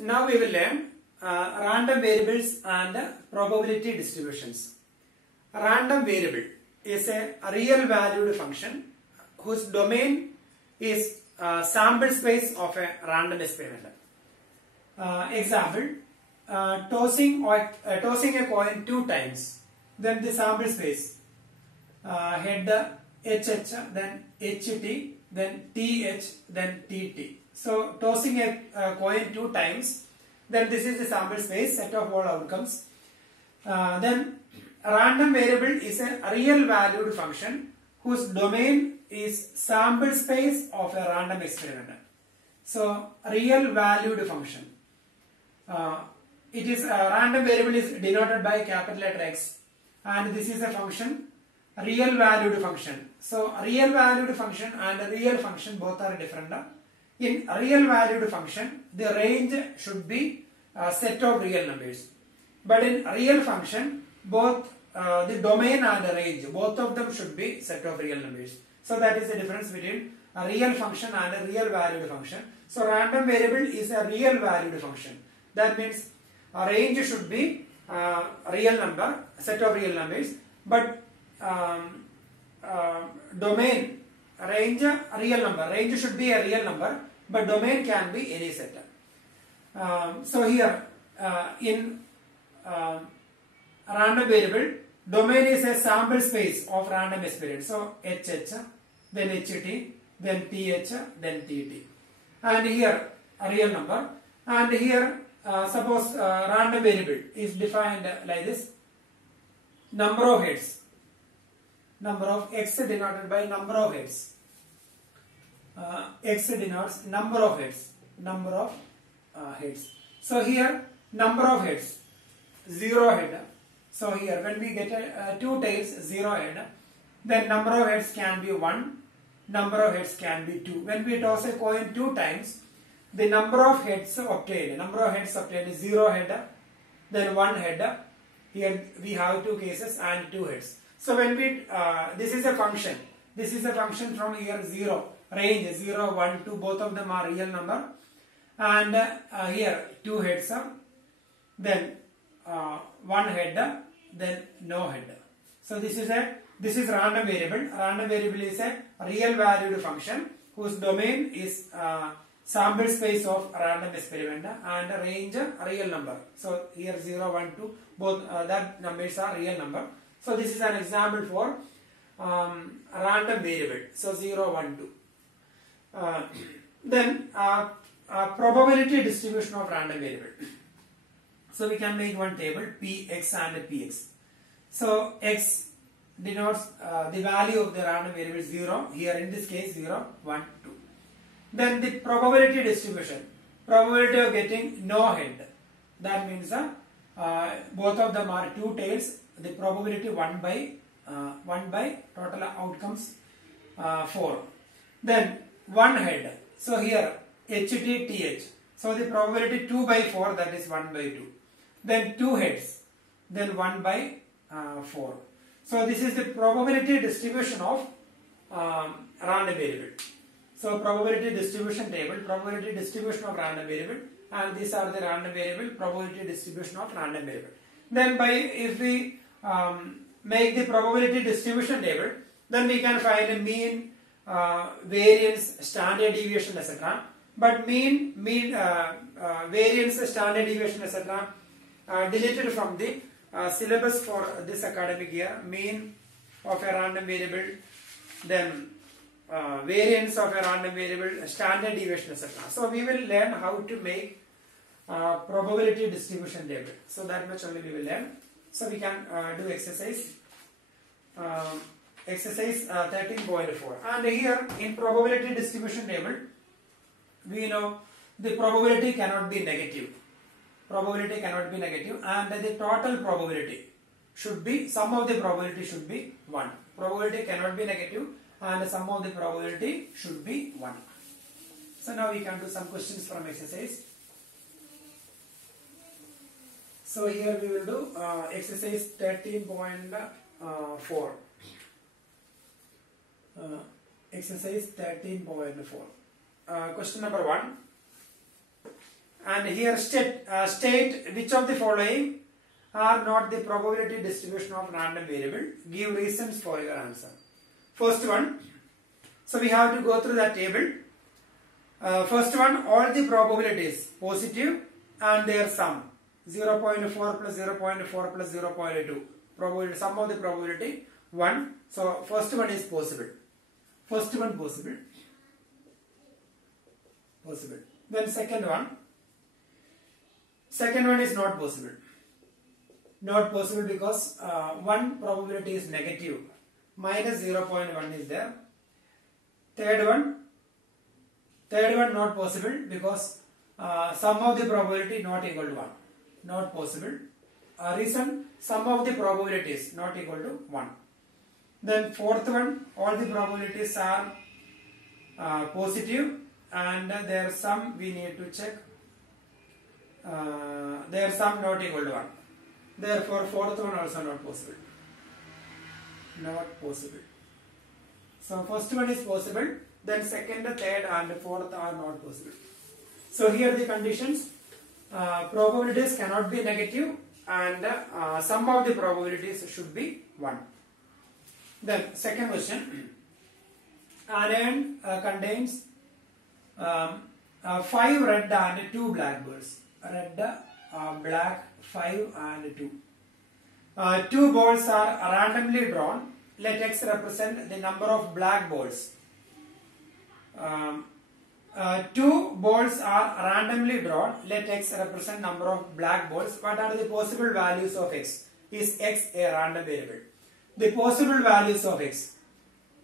Now we will learn random variables and probability distributions. Random variable is a real valued function whose domain is sample space of a random experiment. Example, tossing a coin 2 times, then the sample space head HH, then HT, then TH, then TT. So tossing a coin 2 times, then this is the sample space, set of all outcomes. Then random variable is a real valued function whose domain is sample space of a random experiment. So real valued function. It is random variable is denoted by capital letter X, and this is a function, real valued function. So real valued function and a real function both are different. In real valued function, the range should be a set of real numbers, but in real function, both the domain and the range, both of them should be set of real numbers. So that is the difference between a real function and a real valued function. So random variable is a real valued function. That means a range should be a real number, a set of real numbers, but domain, range, real number. Range should be a real number, but domain can be any set. So here in random variable, domain is a sample space of random experiment. So HH, then HT, then TH, then TT. And here a real number. And here suppose random variable is defined like this. Number of heads. Number of X denoted by number of heads. X denotes number of heads. Number of heads. So here number of heads, 0 head. So here when we get 2 tails, 0 head, then number of heads can be 1, number of heads can be 2. When we toss a coin 2 times, the number of heads obtained is 0 head, then 1 head. Here we have 2 cases and 2 heads. So when we, this is a function. This is a function from here 0, range 0, 1, 2, both of them are real number. And here 2 heads, then 1 head, then no head. So this is random variable. Random variable is a real valued function whose domain is sample space of random experiment and range real number. So here 0, 1, 2, both that numbers are real number. So this is an example for random variable. So 0, 1, 2. Then probability distribution of random variable. So we can make one table, Px and Px. So x denotes the value of the random variable 0. Here in this case 0, 1, 2. Then the probability distribution. Probability of getting no head. That means both of them are 2 tails. The probability 1 by total outcomes 4. Then 1 head. So here HT, TH. So the probability 2 by 4, that is 1 by 2. Then 2 heads. Then 1 by 4. So this is the probability distribution of random variable. So probability distribution table, probability distribution of random variable, and these are the random variable, probability distribution of random variable. Then if we make the probability distribution table, then we can find a mean, variance, standard deviation, etc. But mean, variance, standard deviation, etc. Deleted from the syllabus for this academic year. Mean of a random variable, then variance of a random variable, standard deviation, etc. So we will learn how to make probability distribution table. So that much only we will learn. So we can do exercise 13.4. And here in probability distribution table, we know the probability cannot be negative. Probability cannot be negative, and the total probability should be, sum of the probability should be 1. Probability cannot be negative, and the sum of the probability should be 1. So now we can do some questions from exercise. So here we will do exercise 13.4. Exercise 13.4. Question number 1. and here state which of the following are not the probability distribution of random variable. Give reasons for your answer. First one, so we have to go through that table. First one, all the probabilities positive and their sum 0.4 plus 0.4 plus 0.2 probability, sum of the probability 1. So first one is possible. First one possible. Then second one is not possible. Not possible because one probability is negative, minus 0.1 is there. Third one not possible because sum of the probability not equal to 1. Not possible. Reason, sum of the probabilities not equal to 1. Then fourth one, all the probabilities are positive and their sum we need to check. Their sum not equal to 1. Therefore fourth one also not possible. Not possible. So first one is possible, then second, third and fourth are not possible. So here the conditions, probabilities cannot be negative and sum of the probabilities should be 1. Then second question, an ant contains 5 red and 2 black balls. Red, black, 5 and 2. 2 balls are randomly drawn. Let X represent the number of black balls. 2 balls are randomly drawn. Let X represent number of black balls. What are the possible values of X? Is X a random variable? The possible values of X.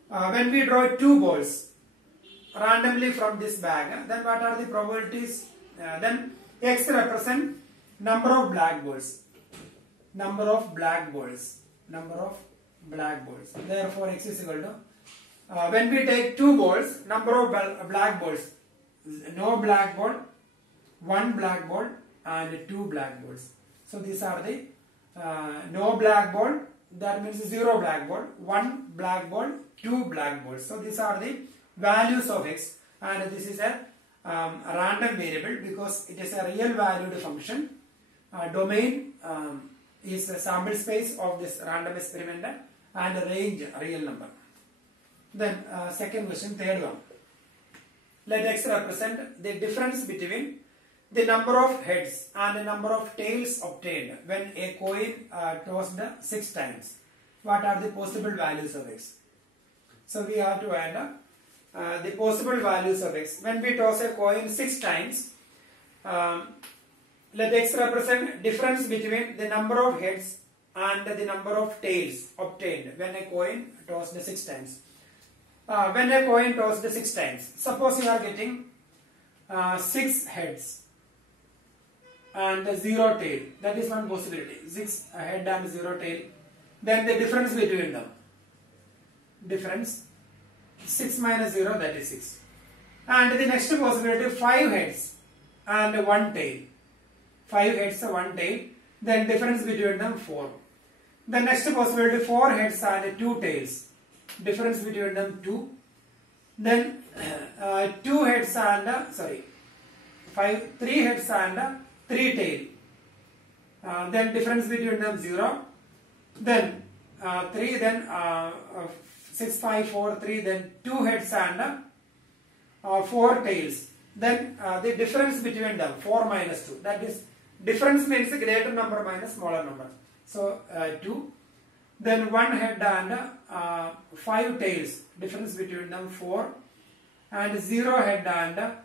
When we draw 2 balls randomly from this bag, then what are the probabilities? Then X represent number of black balls. Number of black balls. Number of black balls. Therefore X is equal to, when we take 2 balls, number of black balls, no black ball, 1 black ball and 2 black balls. So these are the no black ball, that means 0 black ball, 1 black ball, 2 black balls. So these are the values of X, and this is a random variable because it is a real valued function. Domain is the sample space of this random experiment and range real number. Then second question, third one. Let X represent the difference between the number of heads and the number of tails obtained when a coin tossed 6 times. What are the possible values of X? So we have to add the possible values of X. When we toss a coin 6 times, let X represent difference between the number of heads and the number of tails obtained when a coin tossed 6 times. When a coin tossed 6 times, suppose you are getting 6 heads and 0 tail. That is one possibility. 6 head and 0 tail. Then the difference between them. Difference 6 minus 0, that is 6. And the next possibility, 5 heads and 1 tail. 5 heads and 1 tail. Then difference between them 4. The next possibility, 4 heads and 2 tails. Difference between them 2. Then 2 heads and 3 heads and 3 tail. Then difference between them 0. Then 3, then 6, 5, 4, 3, then 2 heads and 4 tails. Then the difference between them 4 minus 2. That is, difference means greater number minus smaller number. So 2. Then 1 head and 5 tails. Difference between them 4. And 0 head and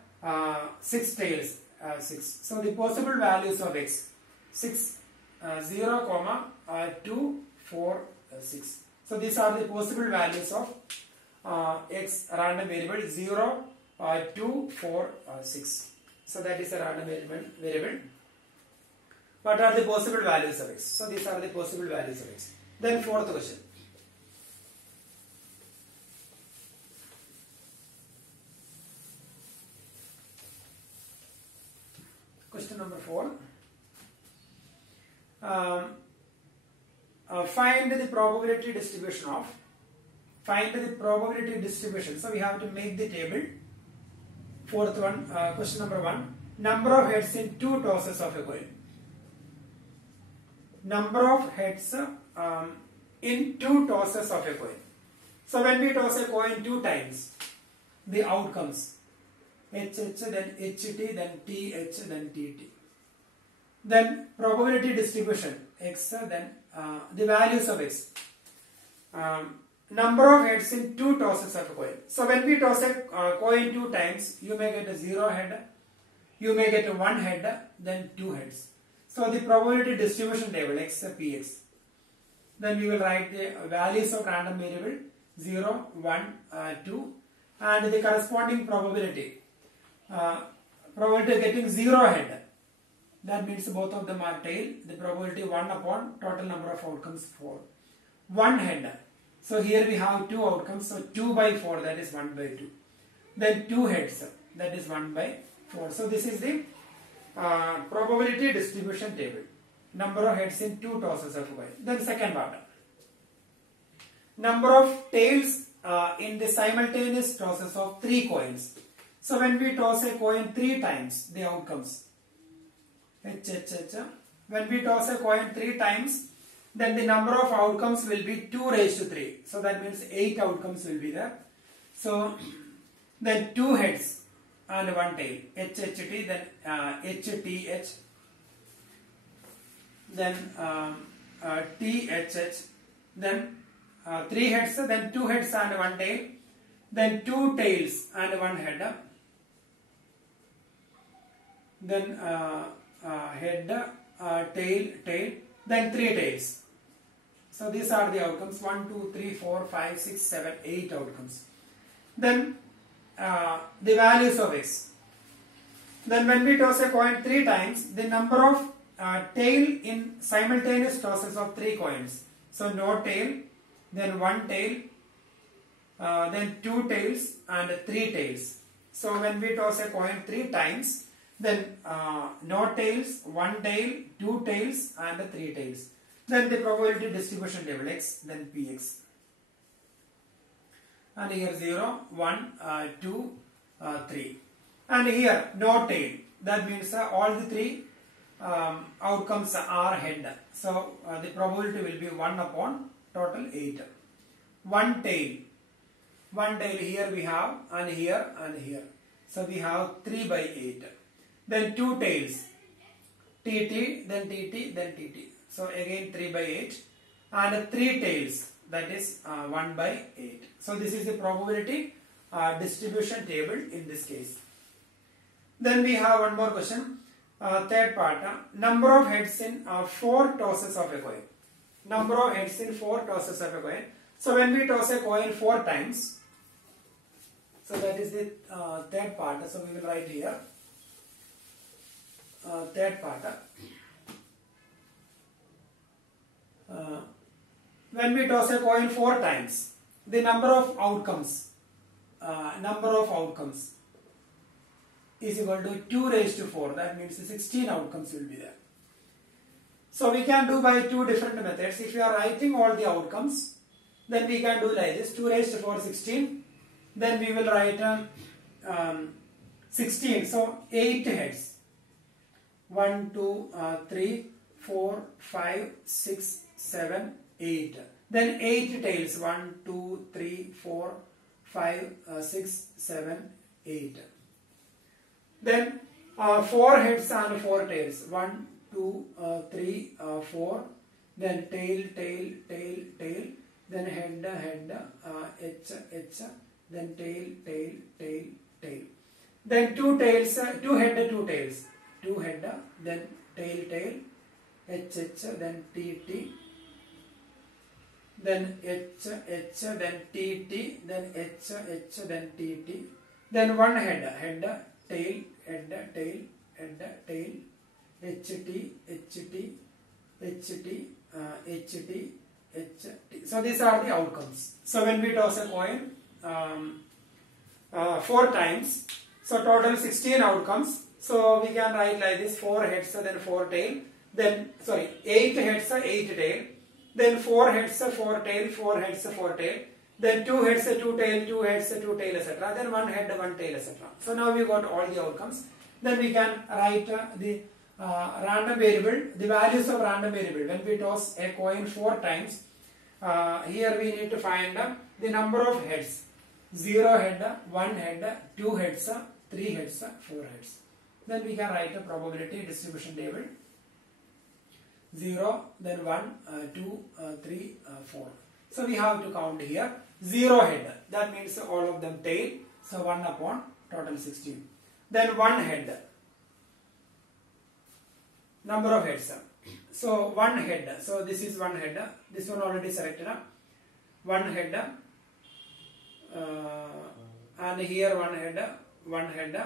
6 tails. 6. So the possible values of X: 6, 0, 2, 4, 6. So these are the possible values of X random variable 0, 2, 4, 6. So that is a random variable. What are the possible values of X? So these are the possible values of X. Then fourth question. Question number 4. Find the probability distribution of. Find the probability distribution. So we have to make the table. Fourth one, question number 1. number of heads in two tosses of a coin. Number of heads in two tosses of a coin. So when we toss a coin two times, the outcomes HH, then HT, then TH, then TT. Then probability distribution X, then the values of X. Number of heads in two tosses of a coin. So when we toss a coin two times, you may get a 0 head, you may get a 1 head, then 2 heads. So the probability distribution table X, Px. Then we will write the values of random variable 0, 1, 2 and the corresponding probability. Probability of getting 0 head. That means both of them are tail. The probability 1 upon total number of outcomes 4. 1 head. So here we have 2 outcomes. So 2 by 4, that is 1 by 2. Then 2 heads, that is 1 by 4. So this is the probability distribution table. Number of heads in two tosses of a coin. Then second part. Number of tails in the simultaneous tosses of 3 coins. So when we toss a coin 3 times, the outcomes H. When we toss a coin 3 times, then the number of outcomes will be 2 raised to 3. So that means 8 outcomes will be there. So then 2 heads and 1 tail. HHT, then HTH, then THH, then 3 heads, then 2 heads and 1 tail, then 2 tails and 1 head, then head, tail, then 3 tails. So these are the outcomes 1, 2, 3, 4, 5, 6, 7, 8 outcomes. Then the values of X. Then when we toss a coin 3 times, the number of tail in simultaneous tosses of 3 coins. So no tail, then 1 tail, then 2 tails and 3 tails. So when we toss a coin 3 times, then no tails, 1 tail, 2 tails and 3 tails. Then the probability distribution table X, then Px. And here 0, 1, 2, 3. And here no tail. That means all the 3 outcomes are head. So the probability will be 1 upon total 8. 1 tail. 1 tail here we have, and here and here. So we have 3 by 8. Then 2 tails. TT, then TT, then TT. So again 3 by 8. And 3 tails. That is 1 by 8. So this is the probability distribution table in this case. Then we have one more question. Third part. Number of heads in 4 tosses of a coin. Number of heads in 4 tosses of a coin. So when we toss a coin 4 times, so that is the third part. So we will write here. Third part. When we toss a coin 4 times, the number of outcomes is equal to 2 raised to 4. That means 16 outcomes will be there. So we can do by 2 different methods. If you are writing all the outcomes, then we can do like this: 2 raised to 4, 16. Then we will write 16. So 8 heads. 1, 2, 3, 4, 5, 6, 7, 8. Then 8 tails. 1, 2, 3, 4, 5, 6, 7, 8. Then 4 heads and 4 tails. 1, 2, 3, 4. Then tail, tail, tail, tail. Then head, head, H, H. Then tail, tail, tail, tail. Then 2 tails, 2 head, 2 tails. 2 head, then tail, tail, H, H, then T, T. Then H, H, then T, T. Then H, H, then T, T. Then 1 head, head, tail, head, tail, head, tail, H, T, H, T, H, T, H, T, H, T. So these are the outcomes. So when we toss a coin 4 times, so total 16 outcomes. So we can write like this: 4 heads, then 4 tail, then 8 heads, 8 tail, then 4 heads, 4 tail, 4 heads, 4 tail, then 2 heads, 2 tail, 2 heads, 2 tail, etc. Then 1 head, 1 tail, etc. So now we got all the outcomes. then we can write the random variable, the values of random variable. When we toss a coin 4 times, here we need to find the number of heads. 0 head, 1 head, 2 heads, 3 heads, 4 heads. Then we can write a probability distribution table. 0, then 1, 2, 3, 4. So we have to count here 0 head. That means all of them tail. So 1 upon total 16. Then 1 head. Number of heads. So 1 head. So this is 1 head. This one already selected. 1 head. And here 1 head. 1 head.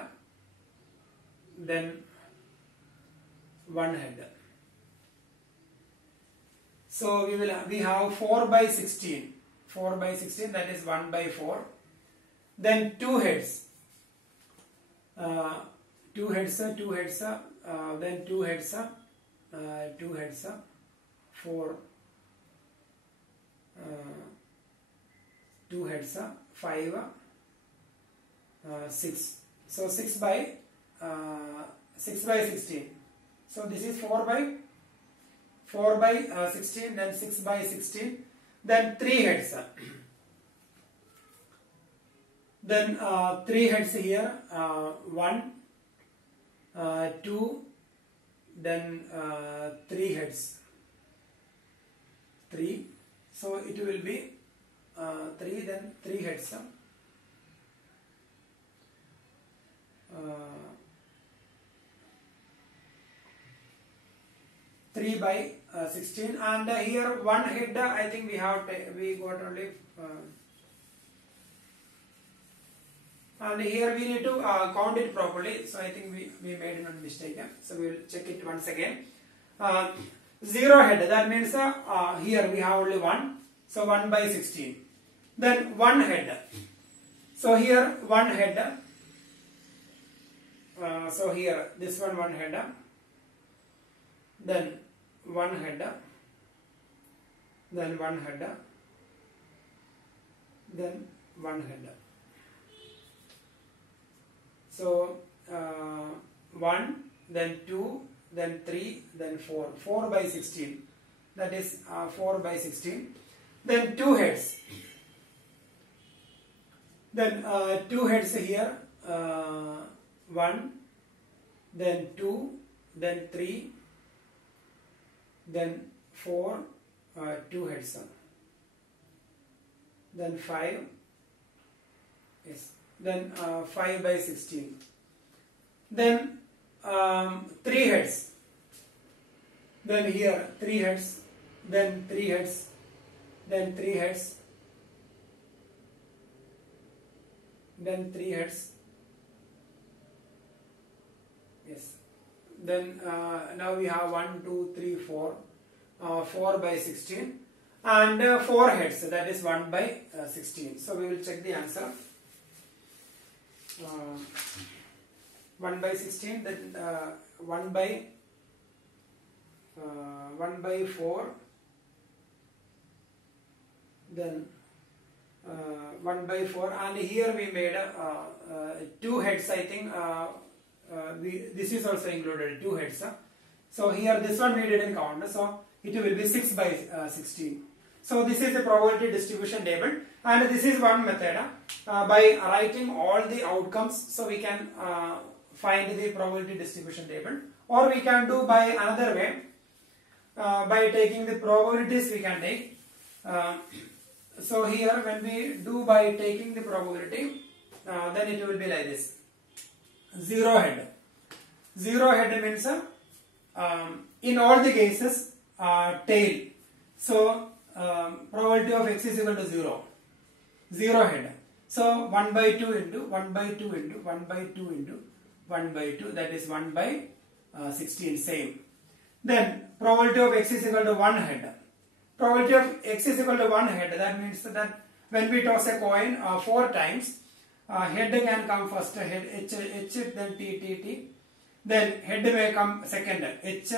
Then 1 head. So we have 4 by 16. 4 by 16, that is 1 by 4. Then 2 heads. 2 heads, 2 heads, then 2 heads, 2 heads, 4, 2 heads, 5, 6. So 6 by 16. So this is 4 by 16, then 6 by 16, then 3 heads. Then 3 heads here, 1, 2, then 3 heads, 3. So it will be 3, then 3 heads. 3 by 16, and here 1 head. I think we got only. And here we need to count it properly. So I think we made one mistake. So we will check it once again. 0 head. That means here we have only 1. So 1 by 16. Then 1 head. So here 1 head. So here this one 1 head. Then 1 head. Then 1 head. Then 1 head. So 1, then 2, then 3, then 4. 4 by 16. That is 4 by 16. Then 2 heads. Then 2 heads here. 1, then 2, then 3, then 4, 2 heads. Then 5. Yes. Then 5 by 16. Then 3 heads. Then here 3 heads. Then 3 heads. Then 3 heads. Then 3 heads. Yes. Then now we have 1, 2, 3, 4. 4 by 16. And 4 heads. That is 1 by 16. So we will check the answer. 1 by 16, then 1 by 4, then 1 by 4, and here we made 2 heads. I think this is also included 2 heads. So here this one we didn't count, so it will be 6 by 16. So this is the probability distribution table, and this is one method. By writing all the outcomes, so we can find the probability distribution table, or we can do by another way. By taking the probabilities we can take. So here when we do by taking the probability, then it will be like this. 0 head. 0 head means in all the cases tail. So probability of x is equal to 0. 0 head. So 1 by 2 into 1 by 2 into 1 by 2 into 1 by 2, that is 1 by 16, same. Then probability of x is equal to 1 head. Probability of x is equal to 1 head. That means that when we toss a coin 4 times, head can come first, head h, then t, t, t. Then head may come second, h.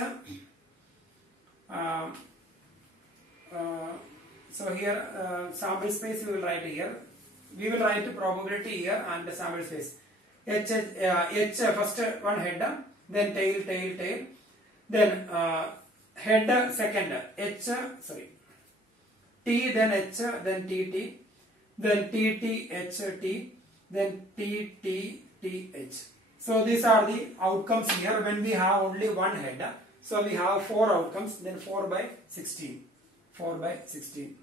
So here sample space we will write here. We will write probability here and the sample space. H first one head, then tail, tail, tail, then head second, T, then H, then T, then T, H, T, then T, H. So these are the outcomes here when we have only one head. So we have 4 outcomes, then 4 by 16. 4 by 16.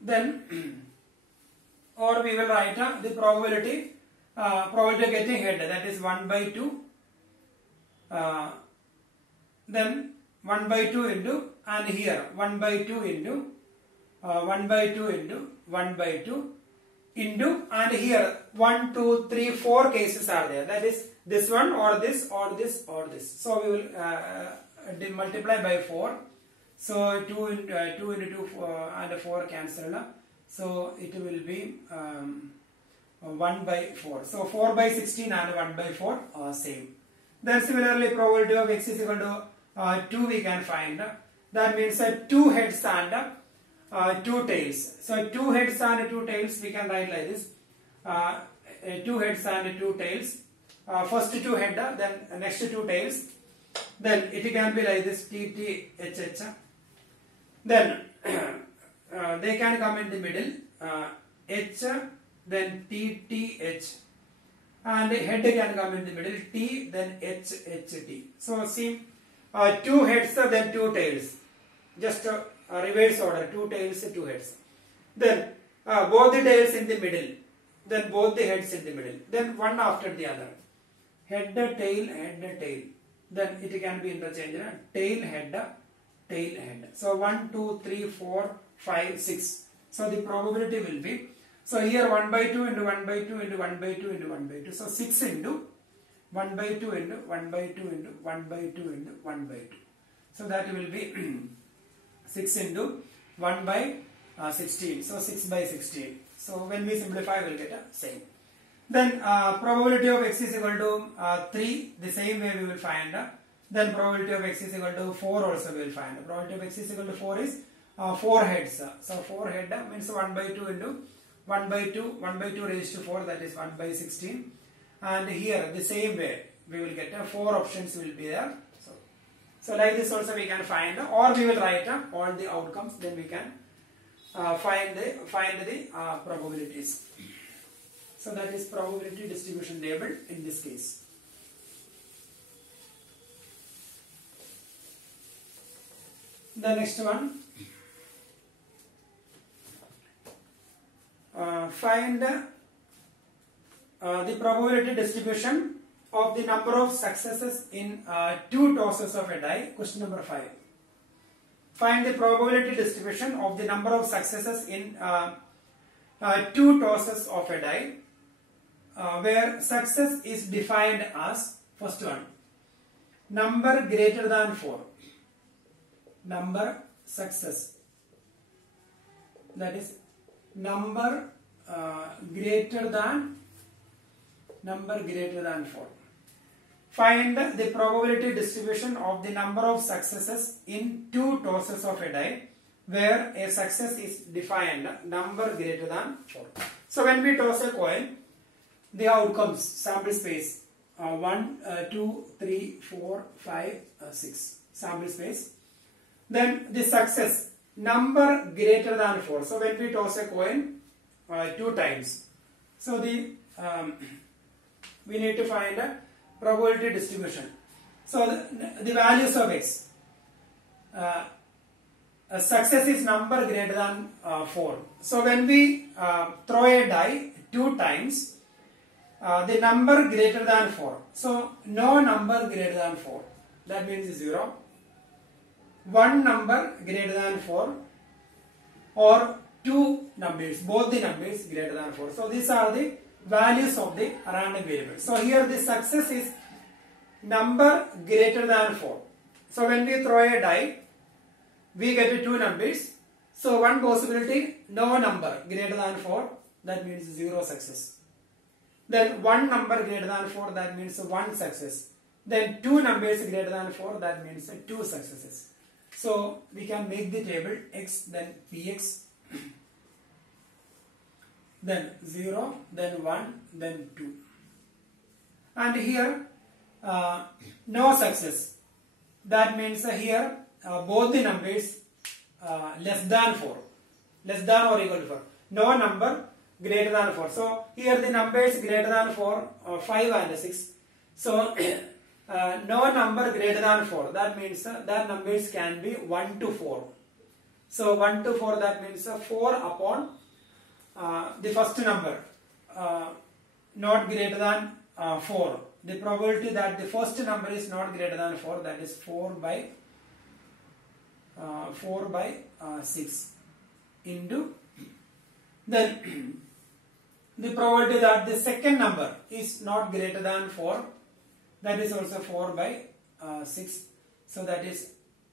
Then or we will write the probability of getting head, that is 1 by 2. Then 1 by 2 into, and here 1 by 2 into 1 by 2 into 1 by 2 into, and here 1, 2, 3, 4 cases are there. That is this one or this or this or this. So we will multiply by 4. So 2 into 2 and 4 cancel. So it will be 1 by 4. So 4 by 16 and 1 by 4 are same. Then similarly probability of x is equal to 2 we can find. That means 2 heads and 2 tails. So 2 heads and 2 tails we can write like this. 2 heads and 2 tails. First 2 head, then next 2 tails. Then it can be like this, T, H, H. Then they can come in the middle, H, then T, H. And head can come in the middle, T, then H, T. So see, 2 heads, then 2 tails. Just reverse order, 2 tails, 2 heads. Then both the tails in the middle. Then both the heads in the middle. Then one after the other. Head, tail, head, tail. Then it can be interchanged. Tail, head, tail, head. So 1, 2, 3, 4, 5, 6. So the probability will be, so here 1 by 2 into 1 by 2 into 1 by 2 into 1 by 2. So 6 into 1 by 2 into 1 by 2 into 1 by 2 into 1 by 2. So that will be 6 into 1 by 16. So 6 by 16. So when we simplify, we will get a same. Then probability of x is equal to 3. The same way we will find. Then probability of x is equal to 4 also we will find. Probability of x is equal to 4 is 4 heads. So 4 head means 1 by 2 into 1 by 2, 1 by 2 raised to 4, that is 1 by 16. And here the same way we will get 4 options will be there. So like this also we can find, or we will write all the outcomes, then we can find the probabilities. So that is probability distribution table in this case. The next one, find the probability distribution of the number of successes in 2 tosses of a die. Question number 5. Find the probability distribution of the number of successes in 2 tosses of a die, where success is defined as, first one, number greater than 4. Number success, that is number greater than 4. Find the probability distribution of the number of successes in 2 tosses of a die, where a success is defined number greater than 4. So when we toss a coin, the outcomes, sample space 1, 2, 3, 4, 5, 6, sample space. Then the success, number greater than 4. So when we toss a coin 2 times, so the we need to find a probability distribution. So the values of x, a success is number greater than 4. So when we throw a die 2 times, the number greater than 4. So no number greater than 4. That means 0. One number greater than 4, or 2 numbers, both the numbers greater than 4. So these are the values of the random variable. So here the success is number greater than 4. So when we throw a die, we get 2 numbers. So one possibility, no number greater than 4, that means 0 success. Then one number greater than 4, that means 1 success. Then 2 numbers greater than 4, that means 2 successes. So we can make the table x, then px. then 0, then 1, then 2. And here no success. That means here both the numbers less than 4, less than or equal to 4. No number greater than 4. So here the numbers greater than 4 5 and 6. So no number greater than 4. That means that numbers can be 1 to 4. So 1 to 4, that means 4 upon the first number not greater than 4. The probability that the first number is not greater than 4, that is 4 by 6 into, then the probability that the second number is not greater than 4, that is also 4 by 6. So that is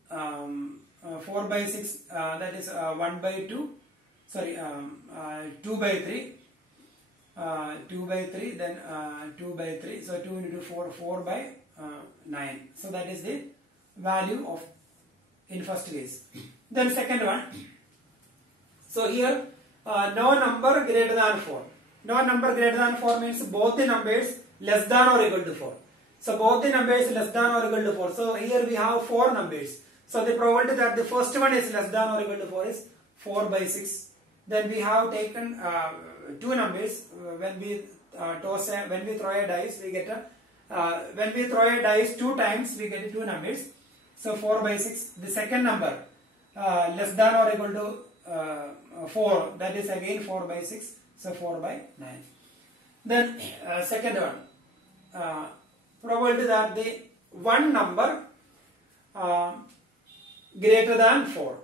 4 by 6, that is 1 by 2, sorry 2 by 3, 2 by 3, then 2 by 3, so 2 into 4, 4 by 9. So that is the value of in first case. Then second one, so here no number greater than 4. No number greater than 4 means both the numbers less than or equal to 4. So both the numbers less than or equal to 4. So here we have 4 numbers. So the probability that the first one is less than or equal to 4 is 4 by 6. Then we have taken two numbers. When we when we throw a dice, we get when we throw a dice 2 times, we get 2 numbers. So 4 by 6. The second number less than or equal to 4, that is again 4 by 6. So 4 by 9. Then second one, probability that the one number greater than 4.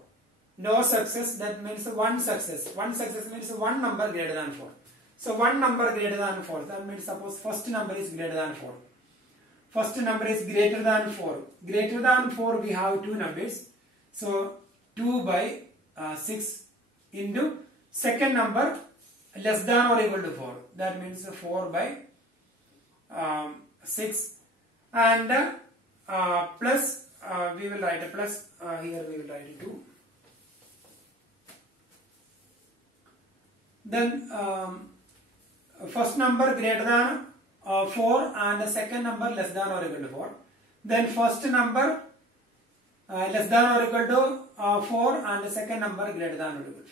No success, that means one success. One success means one number greater than 4. So one number greater than 4, that means suppose first number is greater than 4. First number is greater than 4. Greater than 4 we have 2 numbers. So 2 by 6 into second number less than or equal to 4. That means 4 by 6 and plus we will write a plus, here we will write a 2. Then first number greater than 4 and the second number less than or equal to 4. Then first number less than or equal to 4 and the second number greater than or equal to 4.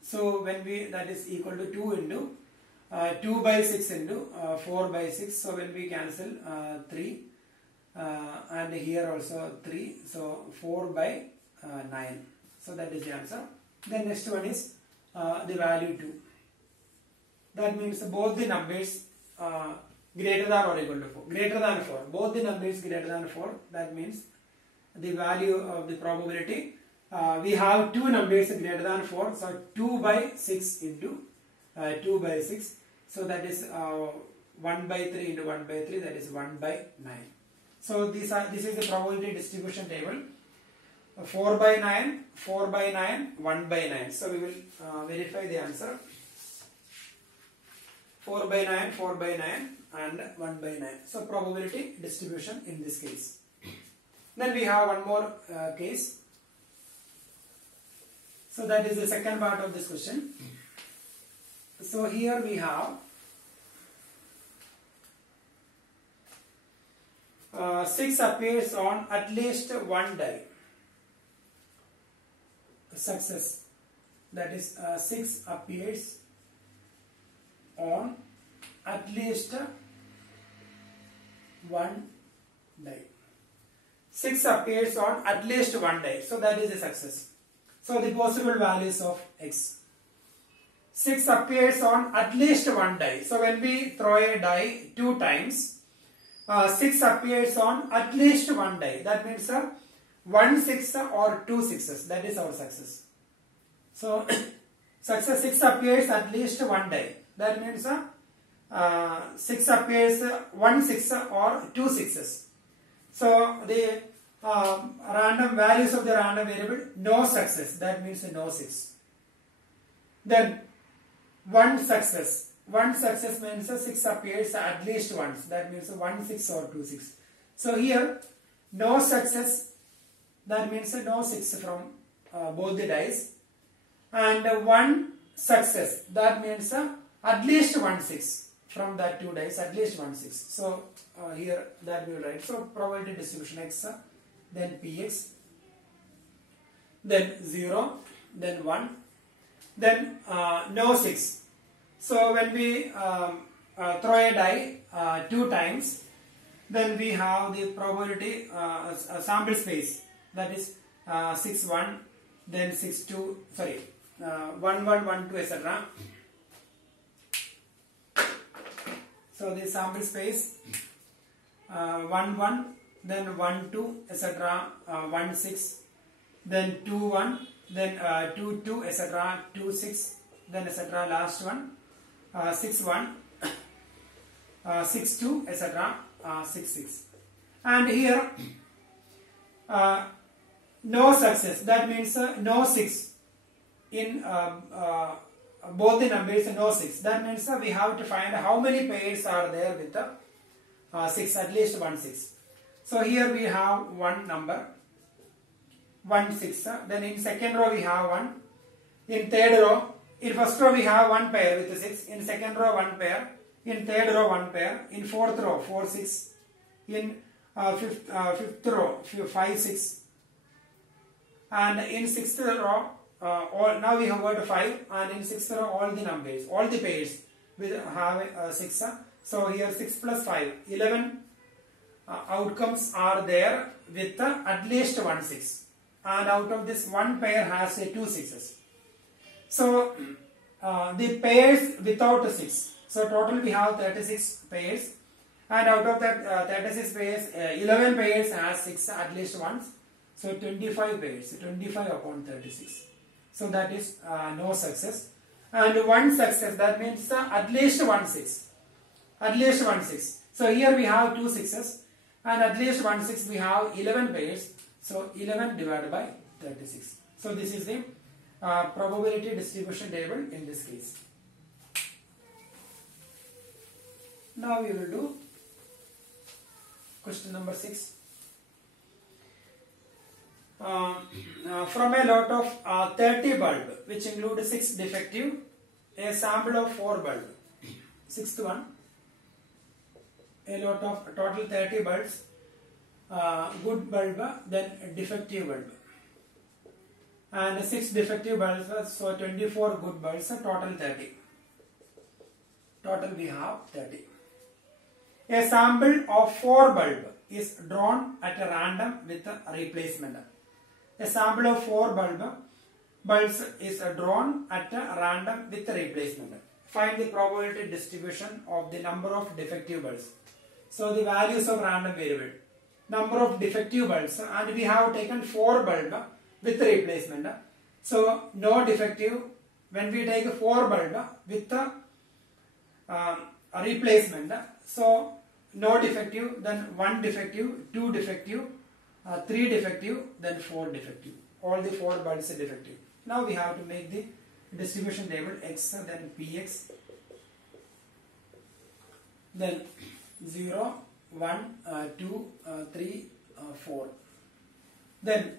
So when we, that is equal to 2 into 2 by 6 into 4 by 6. So when we cancel 3 and here also 3. So 4 by 9. So that is the answer. Then next one is the value 2. That means both the numbers greater than or equal to 4. Greater than 4. Both the numbers greater than 4. That means the value of the probability. We have 2 numbers greater than 4. So 2 by 6 into 2 by 6. So that is 1 by 3 into 1 by 3. That is 1 by 9. So this is the probability distribution table. 4 by 9, 4 by 9, 1 by 9. So we will verify the answer. 4 by 9, 4 by 9 and 1 by 9. So probability distribution in this case. Then we have one more case. So that is the second part of this question. So here we have 6 appears on at least one die. Success, that is 6 appears on at least one die. 6 appears on at least one die, so that is a success. So the possible values of x. 6 appears on at least one die. So when we throw a die 2 times, 6 appears on at least one die. That means 1 6 or 2 6s. That is our success. So success 6 appears at least one die. That means 6 appears 1 6 or 2 6s. So the random values of the random variable, no success. That means no 6. Then 1 success. 1 success means 6 appears at least once. That means 1 6 or 2 6. So here no success. That means no 6 from both the dice. And 1 success, that means at least 1 6 from that 2 dice, at least 1 6. So here that we will write. So probability distribution x, then px, then 0, then 1, then no 6. So when we throw a die 2 times, then we have the probability sample space, that is 6 1, then 6 2, sorry, 1 1 1 2, etc. So the sample space 1 1, then 1 2, etc. 1 6, then 2 1, then 2 2, etc. 2 6, then etc. Last one 6 1, 6 2, etc. 6 6. And here no success, that means no 6 in both the numbers, no 6. That means we have to find how many pairs are there with the 6, at least 1 6. So here we have one number 1 6, then in second row we have 1, in third row, in first row we have 1 pair with 6, in second row 1 pair, in third row 1 pair, in fourth row 4 6, in fifth row 5 6, and in sixth row now we have got 5, and in sixth row all the numbers, all the pairs will have 6. So here 6 plus 5, 11 outcomes are there with at least 1 6, and out of this one pair has 2 6s. So the pairs without 6, so total we have 36 pairs, and out of that 36 pairs, 11 pairs has 6 at least once, so 25 pairs, 25 upon 36. So that is no success. And 1 success, that means at least 1 6, at least 1 6. So here we have 2 6s, and at least 1 6 we have 11 pairs, so 11 divided by 36. So this is the probability distribution table in this case. Now we will do question number 6. From a lot of 30 bulb, which include 6 defective, a sample of 4 bulb. Sixth one, a lot of total 30 bulbs, good bulb, then defective bulb, and 6 defective bulbs, so 24 good bulbs, total 30. Total we have 30. A sample of 4 bulb is drawn at a random with a replacement. A sample of 4 bulbs is drawn at a random with a replacement. Find the probability distribution of the number of defective bulbs. So the values of random variable, number of defective bulbs, and we have taken 4 bulb with replacement. So no defective. When we take 4 bulb with a replacement, so no defective, then 1 defective, 2 defective, 3 defective, then 4 defective. All the 4 bulbs are defective. Now we have to make the distribution table x, then px, then 0, 1, 2, 3, 4. Then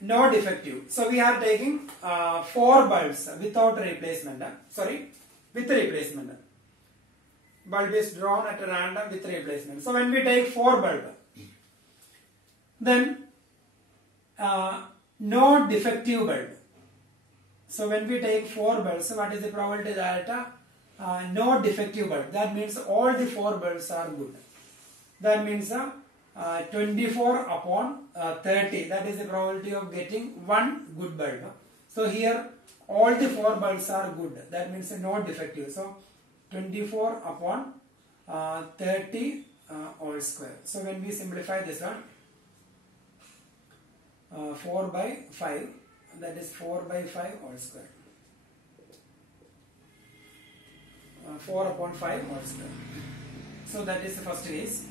no defective. So we are taking 4 bulbs without replacement. With replacement. Bulb is drawn at a random with replacement. So when we take 4 bulb, then no defective bulb. So when we take 4 bulbs, what is the probability that no defective bulb? That means all the 4 bulbs are good. That means 24 upon 30. That is the probability of getting 1 good bulb. So here all the 4 bulbs are good. That means no defective. So 24 upon 30 all square. So when we simplify this one, 4 by 5, that is 4 by 5 all square. 4 upon 5 all square. So that is the first case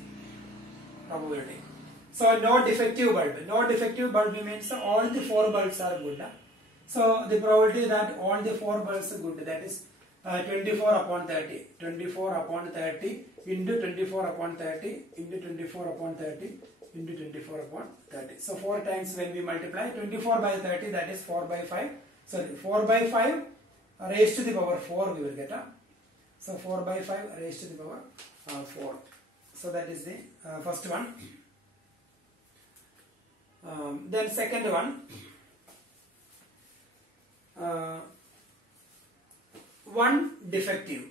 probability. So no defective bulb. No defective bulb means all the 4 bulbs are good. So the probability that all the 4 bulbs are good, that is 24 upon 30. 24 upon 30 into 24 upon 30 into 24 upon 30 into 24 upon 30. So 4 times when we multiply 24 by 30, that is 4 by 5. sorry, 4 by 5 raised to the power 4 we will get. So 4 by 5 raised to the power 4. So that is the first one. Then second one, one defective.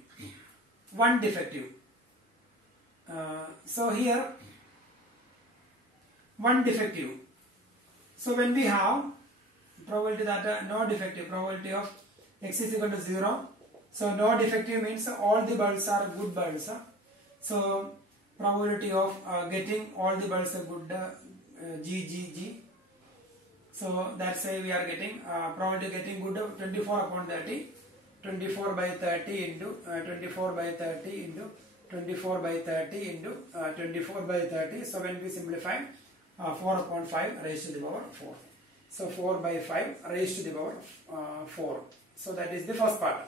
So here one defective. So when we have probability that no defective, probability of x is equal to 0. So no defective means all the bulbs are good bulbs. So probability of getting all the bulbs are good, G. So that's why we are getting probability of getting good 24 upon 30. 24 by 30 into 24 by 30 into 24 by 30 into 24 by 30. So when we simplify, 4 upon 5 raised to the power 4. So 4 by 5 raised to the power 4. So that is the first part.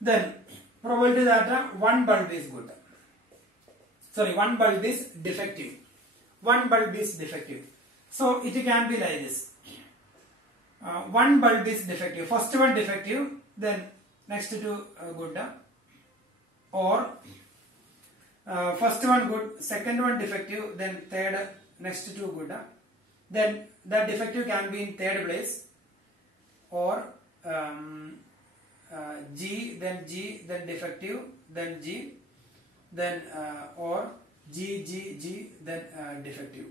Then probability that one bulb is good. Sorry, one bulb is defective. One bulb is defective. So it can be like this. One bulb is defective. First one defective, then next two good. Or first one good, second one defective, then third, next two good. Then that defective can be in third place. Or G, then defective, then G, then or G, then defective.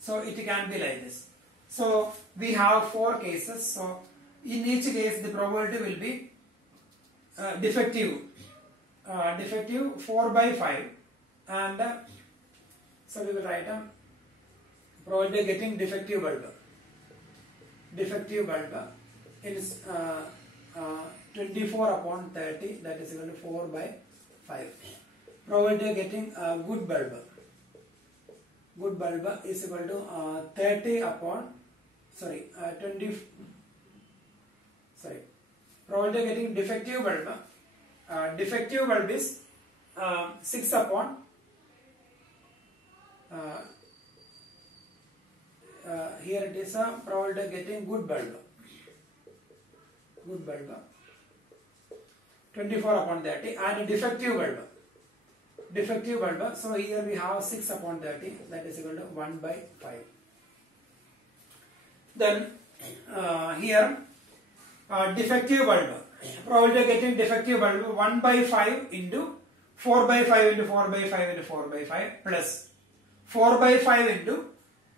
So it can be like this. So we have 4 cases. So in each case the probability will be defective 4 by 5, and so we will write probability of getting defective bulb is 24 upon 30, that is equal to 4 by 5. Probability of getting good bulb is equal to 30 upon probability of getting defective bulb is 6 upon here it is a probability of getting good bulb 24 upon 30, and defective bulb, so here we have 6 upon 30, that is equal to 1 by 5. Then here defective bulb, probability of getting defective bulb 1 by 5 into 4 by 5 into 4 by 5 into 4 by 5 plus 4 by 5 into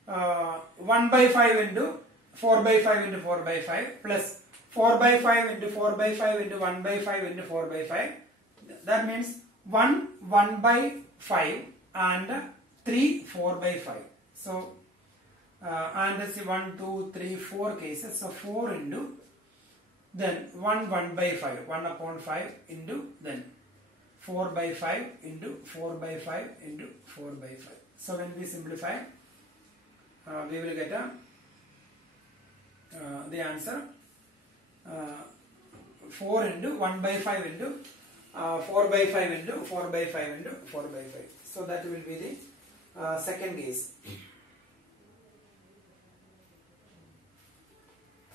1 by 5 into 4 by 5 into 4 by 5 plus 4 by 5 into 4 by 5 into 1 by 5 into 4 by 5. That means 1 by 5 and 3 4 by 5. So and let's see 1 2 3 4 cases. So 4 into then 1 by 5, 1 upon 5 into then 4 by 5 into 4 by 5 into 4 by 5. So when we simplify, we will get the answer 4 into 1 by 5 into 4 by 5 into 4 by 5 into 4 by 5. So that will be the second case.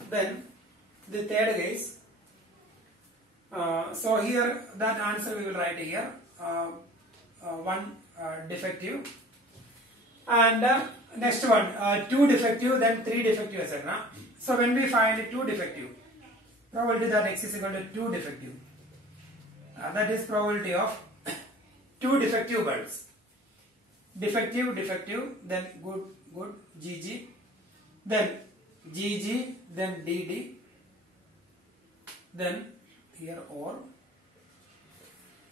Then the third case. So here that answer we will write here 1 defective, and next one 2 defective, then 3 defective, etc. So when we find 2 defective, probability that x is equal to 2 defective, that is probability of 2 defective bulbs, defective, then good, GG, then GG, then DD, then here or,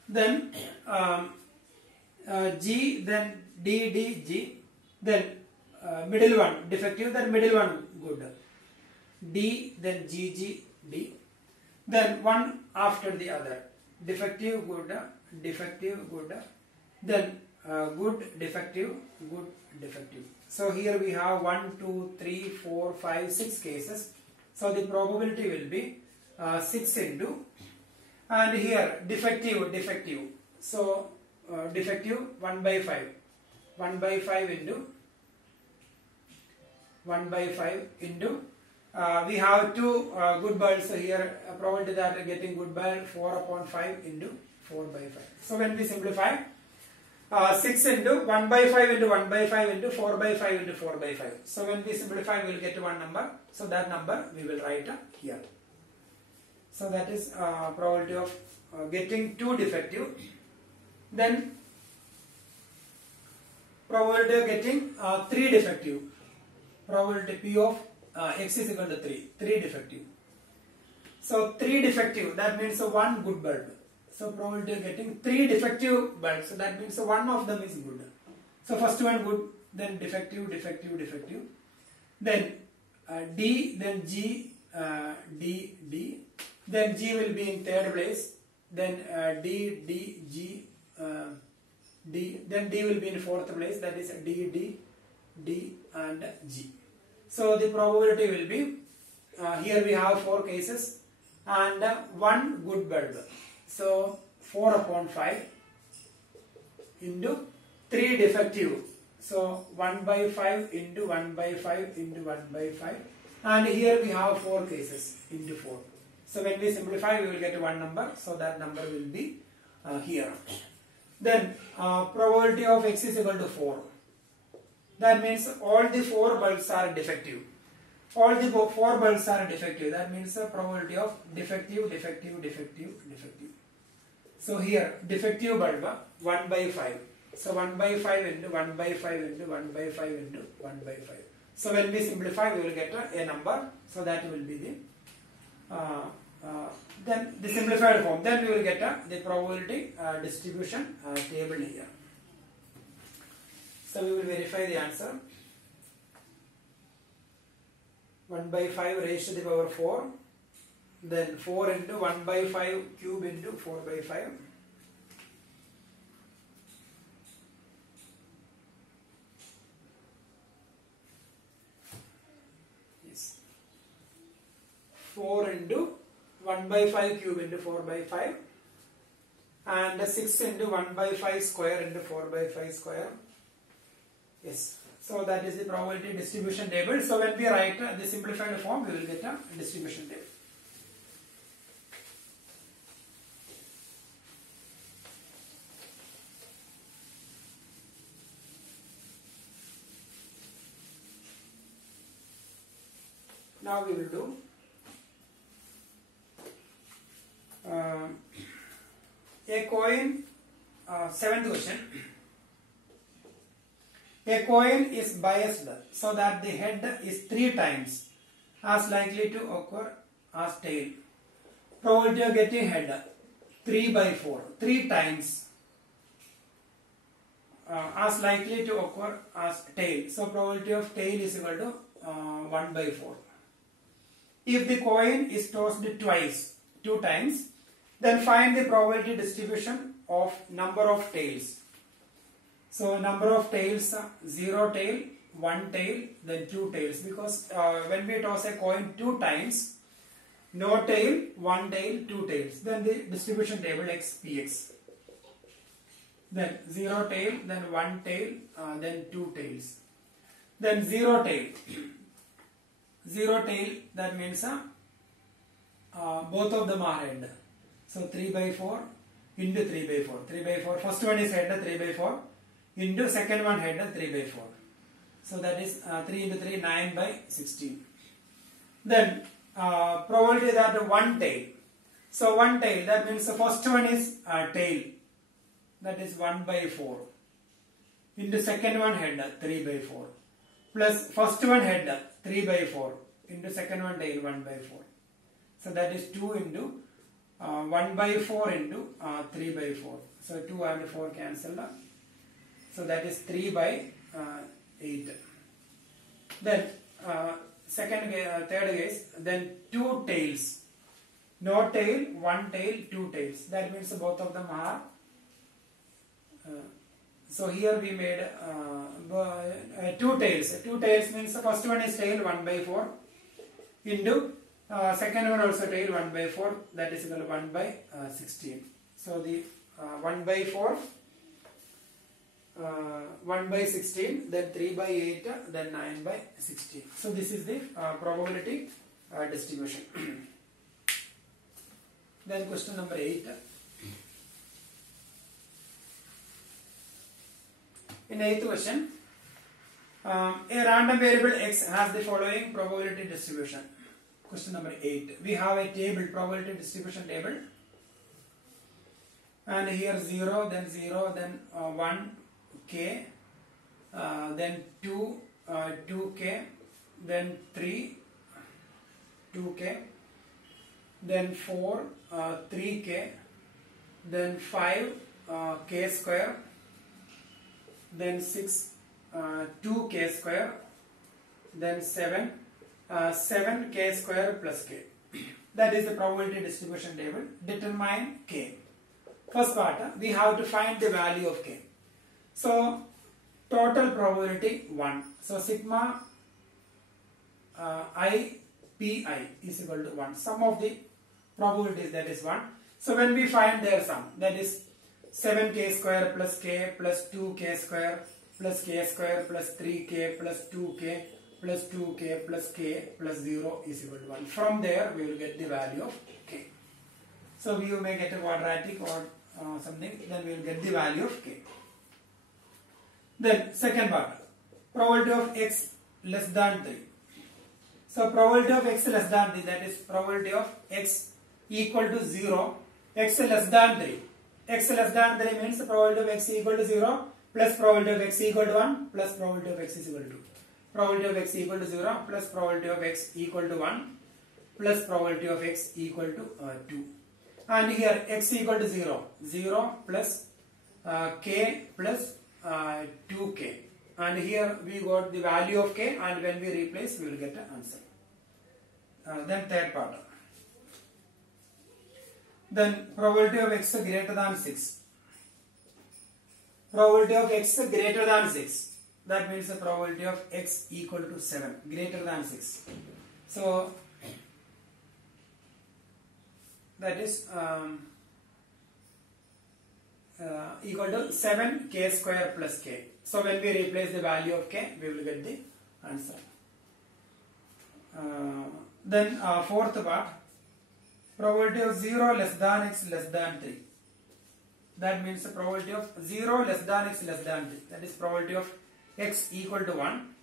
then G, then DDG, then middle one defective, then middle one good, D, then GG, D, then one after the other, defective good, then good defective. So here we have 1 2 3 4 5 6 cases. So the probability will be 6 into, and here defective. So defective 1 by 5 into we have two good bulbs here, probability that getting good bulb 4 upon 5 into 4 by 5. So when we simplify, 6 into 1 by 5 into 1 by 5 into 4 by 5 into 4 by 5. So when we simplify, we will get one number. So that number we will write here. So that is probability of getting 2 defective. Then probability of getting 3 defective. Probability P of x is equal to 3. 3 defective. So 3 defective, that means 1 good bulb. So probability of getting 3 defective bulbs. So that means one of them is good. So first one good, then defective, defective, defective. Then D, then G, D, D. Then G will be in third place. Then D, D, G, D. Then D will be in fourth place. That is D, D, D and G. So the probability will be, here we have 4 cases and 1 good bulb. So 4 upon 5 into 3 defective. So 1 by 5 into 1 by 5 into 1 by 5. And here we have 4 cases into 4. So when we simplify, we will get one number. So that number will be here. Then probability of x is equal to 4. That means all the 4 bulbs are defective. All the 4 bulbs are defective. That means the probability of defective, defective, defective, defective. So here defective bulb 1 by 5. So 1 by 5 into 1 by 5 into 1 by 5 into 1 by 5. So when we simplify, we will get a number. So that will be the then the simplified form. Then we will get the probability distribution table here. So we will verify the answer. 1 by 5 raised to the power 4. Then 4 into 1 by 5 cube into 4 by 5. Yes. 4 into 1 by 5 cube into 4 by 5. And 6 into 1 by 5 square into 4 by 5 square. Yes. So that is the probability distribution table. So when we write the simplified form, we will get a distribution table. Now we will do a coin, 7th question. A coin is biased so that the head is 3 times as likely to occur as tail. Probability of getting head 3 by 4, 3 times as likely to occur as tail. So probability of tail is equal to 1 by 4. If the coin is tossed twice, 2 times, then find the probability distribution of number of tails. So number of tails, 0 tail, 1 tail, then 2 tails. Because when we toss a coin 2 times, no tail, 1 tail, 2 tails. Then the distribution table x, px. Then 0 tail, then 1 tail, then 2 tails. Then 0 tail. 0 tail, that means both of them are head. So 3 by 4 into 3 by 4. 3 by 4. First one is head 3 by 4 into second one head 3 by 4. So that is 3 into 3, 9 by 16. Then probability that 1 tail. So 1 tail, that means the first one is tail. That is 1 by 4. Into second one head 3 by 4. Plus first one head 3 by 4. Into second one tail 1 by 4. So that is 2 into 1 by 4 into 3 by 4. So 2 and 4 cancelled. So that is 3 by 8. Then third case, then 2 tails. No tail, 1 tail, 2 tails. That means both of them are. So here we made 2 tails. 2 tails means the first one is tail 1 by 4 into second one also tail 1 by 4, that is equal to 1 by 16. So the 1 by 4 1 by 16, then 3 by 8, then 9 by 16. So this is the probability distribution. Then question number 8. In 8th question, a random variable x has the following probability distribution. Question number 8. We have a table, probability distribution table. And here 0, then 1, k, then 2, 2k, then 3, 2k, then 4, 3k, then 5, k square, then 6, 2k square, then 7, 7k square plus k. That is the probability distribution table. Determine k. First part, we have to find the value of k. So total probability 1. So sigma I pi is equal to 1. Sum of the probabilities, that is 1. So when we find their sum, that is 7k square plus k plus 2k square plus k square plus 3k plus 2k plus 2k plus k plus 0 is equal to 1. From there we will get the value of k. So we may get a quadratic or something, then we will get the value of k. Then second part, probability of x less than 3. So probability of x less than 3, that is probability of x equal to 0, x less than 3. X less than 3 means the probability of x equal to 0 plus probability of x equal to 1 plus probability of x is equal to 2. Probability of x equal to 0 plus probability of x equal to 1 plus probability of x equal to 2. And here x equal to 0, 0 plus k plus 2k. And here we got the value of k, and when we replace we will get an answer. Then third part. Then probability of x greater than 6. Probability of x greater than 6. That means the probability of x equal to 7, greater than 6. So that is equal to 7k square plus k. So when we replace the value of k, we will get the answer. Then fourth part, probability of 0 less than x less than 3. That means the probability of 0 less than x less than 3. That is probability of x equal to 1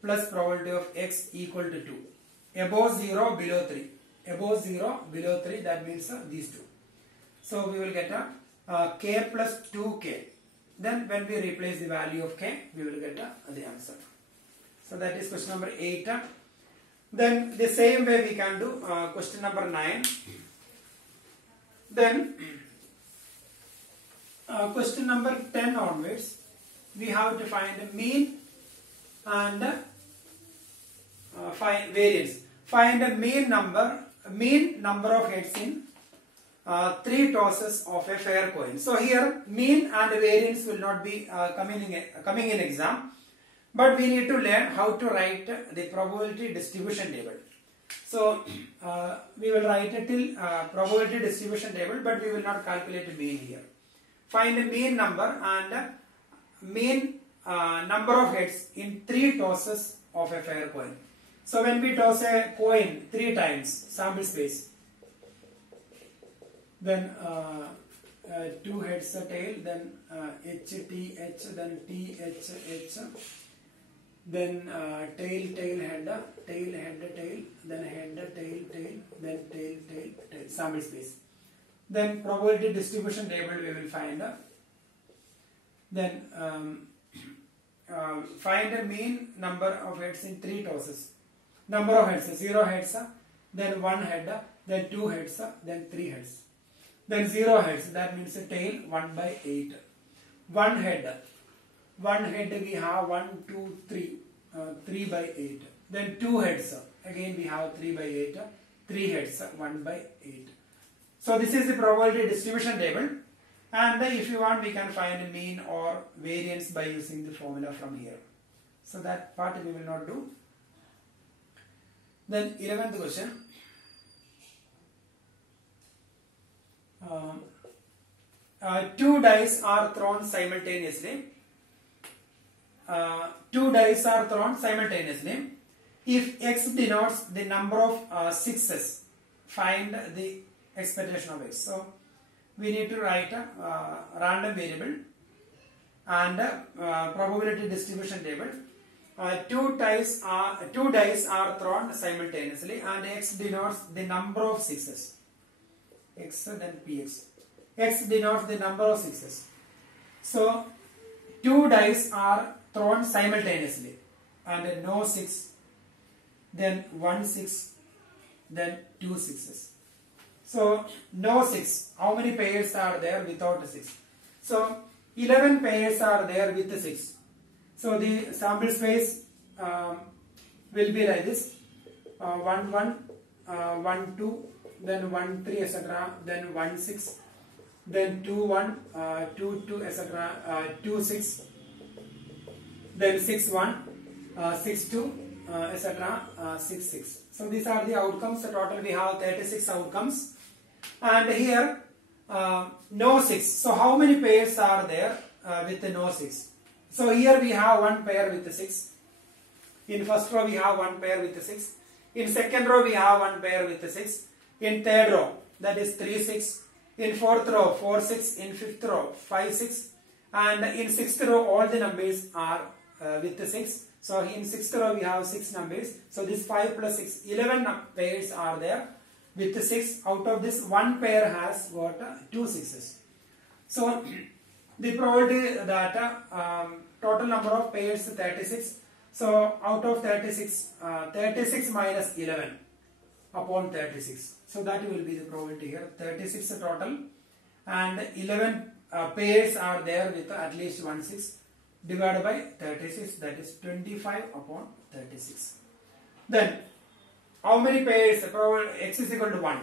plus probability of x equal to 2. Above 0, below 3. Above 0, below 3, that means these two. So we will get a k plus 2k. Then when we replace the value of k, we will get the answer. So that is question number 8. Then the same way we can do question number 9. Then question number 10 onwards, we have to find the mean and find variance. Find the mean number of heads in 3 tosses of a fair coin. So here mean and variance will not be coming in exam, but we need to learn how to write the probability distribution table. So we will write it till probability distribution table, but we will not calculate mean here. Find the mean number and mean number of heads in 3 tosses of a fair coin. So when we toss a coin 3 times, sample space, then 2 heads a tail, then H, T, H, then T, H, H, then tail, tail, head, tail, head, tail, then head, tail, tail, then tail, tail, tail, sample space. Then probability distribution table we will find. Then find the mean number of heads in 3 tosses. Number of heads, 0 heads, then 1 head, then 2 heads, then 3 heads. Then 0 heads, that means a tail 1 by 8. 1 head we have 1, 2, 3, 3 by 8. Then 2 heads, again we have 3 by 8, 3 heads, 1 by 8. So this is the probability distribution table, and if you want we can find a mean or variance by using the formula from here. So that part we will not do. Then 11th question. 2 dice are thrown simultaneously. two dice are thrown simultaneously. If x denotes the number of sixes, find the expectation of x. So we need to write a random variable and probability distribution table. Two dice are thrown simultaneously, and x denotes the number of sixes. X then px. X denotes the number of sixes. So two dice are thrown simultaneously, and no six, then one six, then two sixes. So no six. How many pairs are there without a six? So 11 pairs are there with the 6. So the sample space will be like this: 1 1, 1 2, then 1 3, etc. Then 1 6, then 2 1, 2 2, etc. 2 6, then 6 1, 6 2, etc. 6 6. So these are the outcomes. So total we have 36 outcomes, and here no 6. So how many pairs are there with the no 6? So here we have one pair with the 6. In first row we have one pair with the 6. In second row we have one pair with the 6. In third row, that is 3 6. In fourth row 4 6. In fifth row 5 6. And in sixth row all the numbers are with the 6. So in sixth row we have 6 numbers. So this 5 plus 6, 11 pairs are there with the 6. Out of this, one pair has got 2 sixes. So the probability that total number of pairs 36. So out of 36, 36 minus 11 upon 36. So that will be the probability here. 36 total, and 11 pairs are there with at least 1 6, divided by 36, that is 25 upon 36. Then how many pairs? X is equal to 1.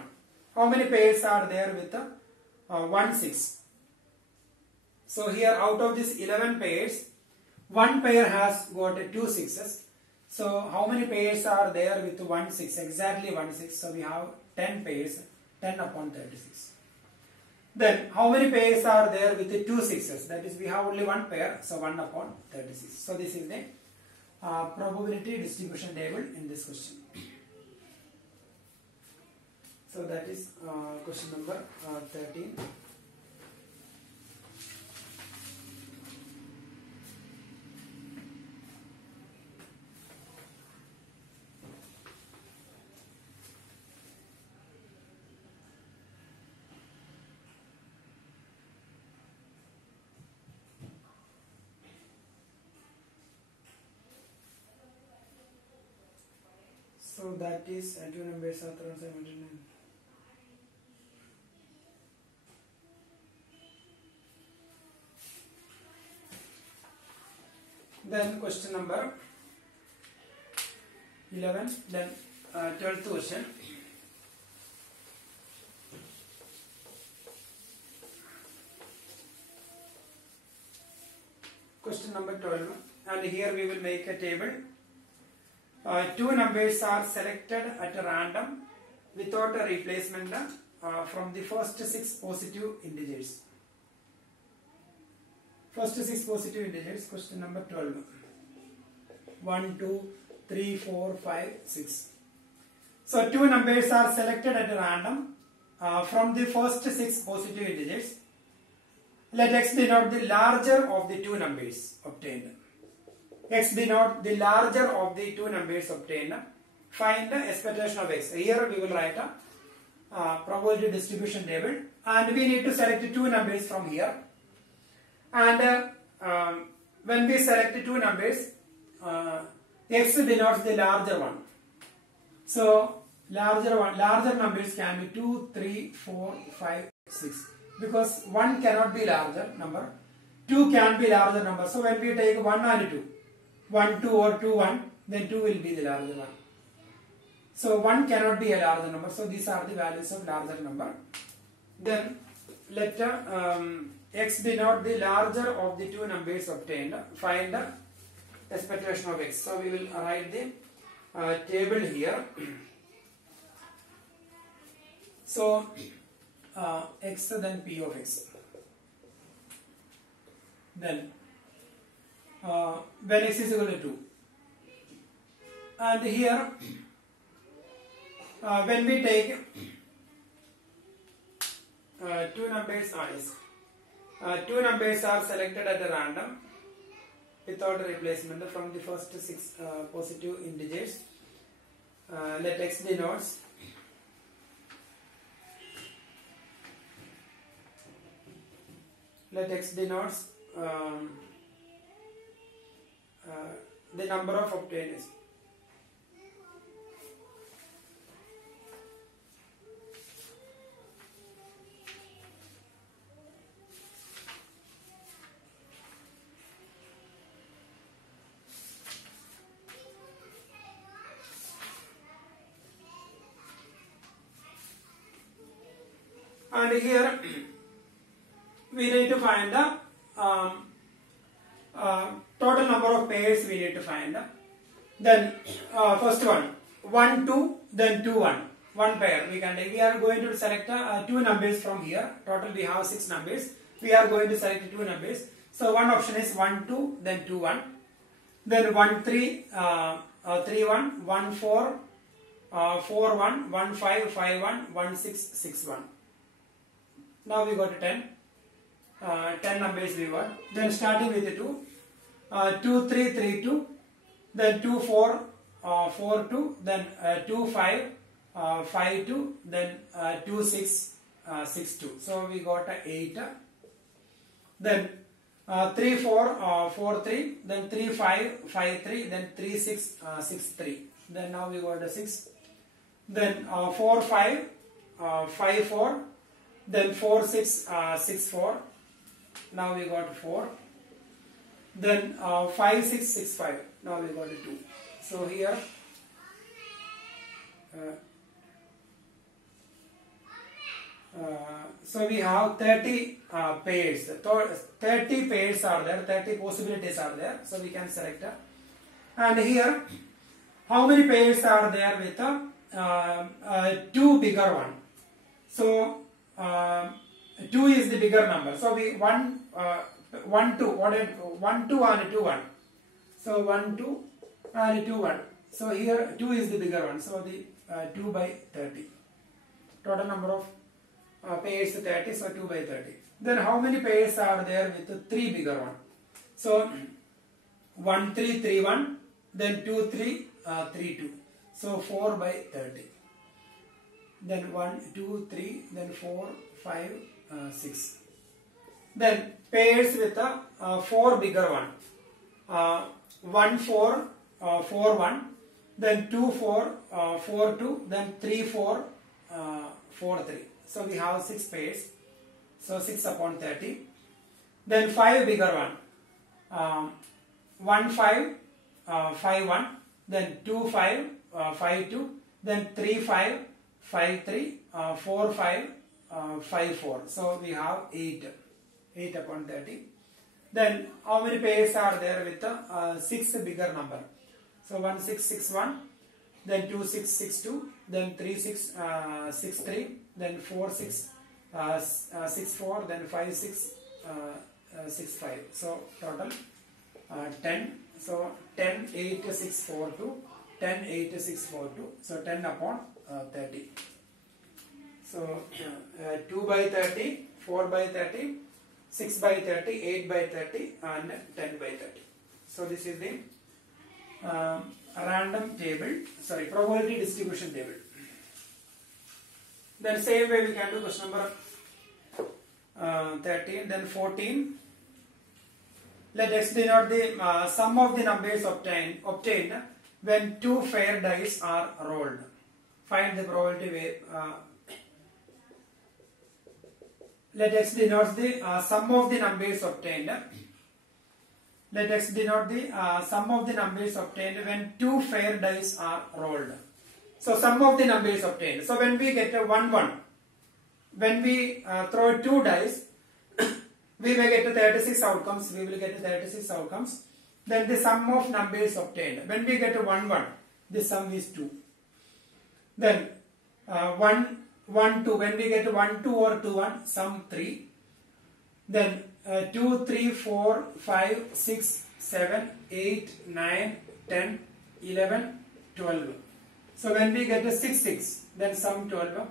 How many pairs are there with 1 6? So here out of this 11 pairs, one pair has got 2 sixes. So how many pairs are there with 1 6? Exactly 1 6. So we have 10 pairs, 10 upon 36. Then how many pairs are there with the 2 sixes? That is, we have only one pair, so 1 upon 36. So this is the probability distribution table in this question. So that is question number 13. So that is two numbers are thrown simultaneously. Then question number 11. Then 12th question. Question number 12. And here we will make a table. Two numbers are selected at random without a replacement from the first 6 positive integers. First 6 positive integers, question number 12. 1, 2, 3, 4, 5, 6. So two numbers are selected at random from the first 6 positive integers. Let x denote the larger of the two numbers obtained. X denote the larger of the two numbers obtained. Find the expectation of x. Here we will write a probability distribution table, and we need to select two numbers from here. And when we select two numbers, x denotes the larger one. So larger numbers can be 2, 3, 4, 5, 6. Because 1 cannot be larger number, 2 can be larger number. So when we take 1 and 2, 1, 2 or 2, 1, then 2 will be the larger one. So 1 cannot be a larger number. So these are the values of larger number. Then let x denote the larger of the two numbers obtained. Find the expectation of x. So we will write the table here. So x then p of x. Then when x is equal to 2. And here when we take two numbers are selected at random without replacement from the first 6 positive integers. Let x denotes the number of obtainers. And here we need to find the total number of pairs we need to find. Then first one 1 2, then 2 1, one pair we can take. We are going to select 2 numbers from here. Total we have 6 numbers. We are going to select 2 numbers. So one option is 1 2, then 2 1, then 1 3 3 1, 1 4 4 1, 1 5 5 1, 1 6 6 1. Now we got 10. 10 numbers we got. Then starting with the 2. 2 3 3 2. Then 2 4 4 2. Then 2 5 5 2. Then 2 6 6 2. So we got 8. Then 3 4 4 3. Then 3 5 5 3. Then 3 6 6 3. Then now we got 6. Then 4 5 5 4. Then 4 6 6 4. Now we got 4. Then 5 6 6 5. Now we got 2. So here so we have 30 pairs. 30 pairs are there. 30 possibilities are there. So we can select. And here, how many pairs are there with 2 bigger one? So 2 is the bigger number. So we 1 2 1 2 and 2 1. So 1 2 and 2 1. So here 2 is the bigger one. So the 2 by 30. Total number of pairs 30. So 2 by 30. Then how many pairs are there with 3 bigger one? So 1 3 3 1. Then 2 3 3 2. So 4 by 30. Then 1 2 3. Then 4 5 6. Then pairs with 4 bigger one. 1 4 4 1. Then 2 4 4 2. Then 3 4 4 3. So we have 6 pairs. So 6 upon 30. Then 5 bigger one. 1 5 5 1. Then 2 5 5 2. Then 3 5 5 3. 4 5 5 4. So we have 8 upon 30. Then how many pairs are there with 6 bigger number? So 1 6 6 1. Then 2 6 6 2. Then 3 6 6 3. Then 4 6 6 4. Then 5 6 6 5. So total 10. So 10 8 6 4 2. 10 8 6 4 2. So 10 upon 30. So 2 by 30, 4 by 30, 6 by 30, 8 by 30 and 10 by 30. So this is the random table, sorry, probability distribution table. Then same way we can do question number 13, then 14. Let x denote the sum of the numbers obtained when 2 fair dice are rolled. Find the probability way. Let x denote the sum of the numbers obtained. Let x denote the sum of the numbers obtained when 2 fair dice are rolled. So sum of the numbers obtained. So when we get a 1 1, when we throw 2 dice, we may get 36 outcomes. We will get 36 outcomes. Then the sum of numbers obtained. When we get a 1 1, the sum is 2. Then 1 1 2, when we get 1 2 or 2 1, sum 3. Then 2 3 4 5 6 7, 8, 9, 10, 11, 12. So when we get a 6, 6, then sum 12.